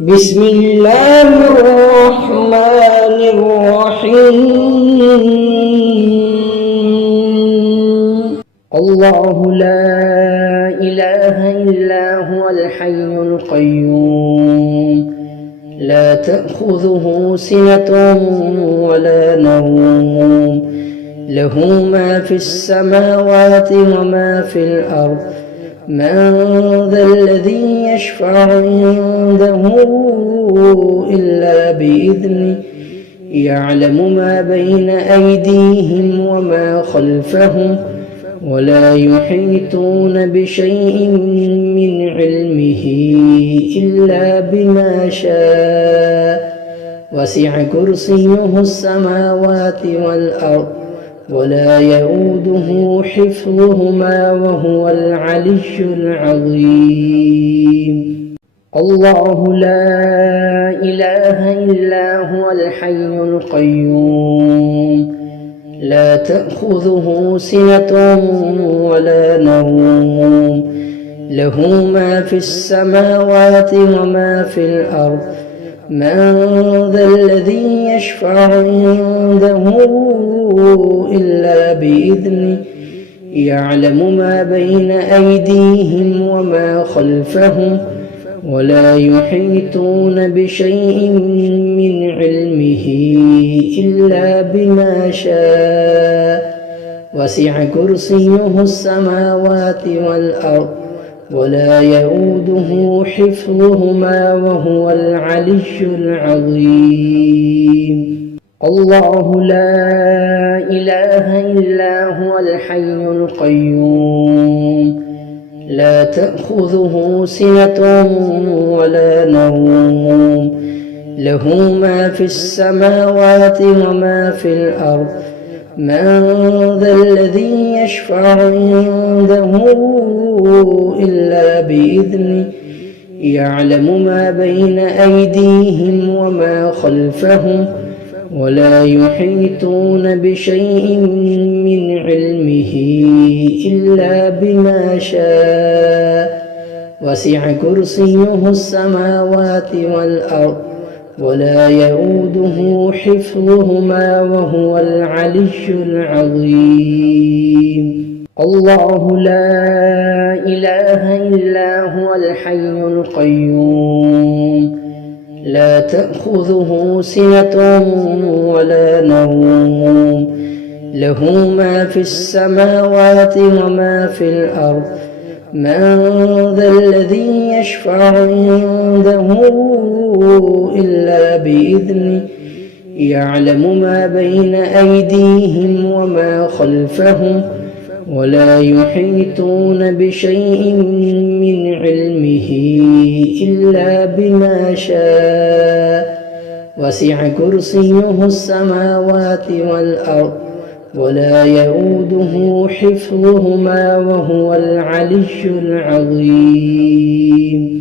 بسم الله الرحمن الرحيم. الله لا إله إلا هو الحي القيوم لا تأخذه سنة ولا نوم له ما في السماوات وما في الأرض من ذا الذي يشفع عنده إلا بإذنه يعلم ما بين أيديهم وما خلفهم ولا يحيطون بشيء من علمه إلا بما شاء وسع كرسيه السماوات والأرض ولا يؤوده حفظهما وهو العلي العظيم. الله لا إله إلا هو الحي القيوم لا تأخذه سنة ولا نوم له ما في السماوات وما في الأرض من ذا الذي يشفع عنده إلا بإذنه يعلم ما بين أيديهم وما خلفهم ولا يحيطون بشيء من علمه إلا بما شاء وسع كرسيه السماوات والأرض ولا يؤوده حفظهما وهو العلي العظيم. الله لا إله إلا هو الحي القيوم لا تأخذه سنة ولا نوم له ما في السماوات وما في الأرض من ذا الذي يشفع عنده إلا بإذنه يعلم ما بين أيديهم وما خلفهم ولا يحيطون بشيء من علمه إلا بما شاء وسع كرسيه السماوات والأرض ولا يؤوده حفظهما وهو العلي العظيم. الله لا إله إلا هو الحي القيوم لا تأخذه سنة ولا نوم له ما في السماوات وما في الأرض من ذا الذي يشفع عنده إلا بإذنه يعلم ما بين أيديهم وما خلفهم ولا يحيطون بشيء من علمه إلا بما شاء وسع كرسيه السماوات والأرض ولا يؤوده حفظهما وهو العلي العظيم.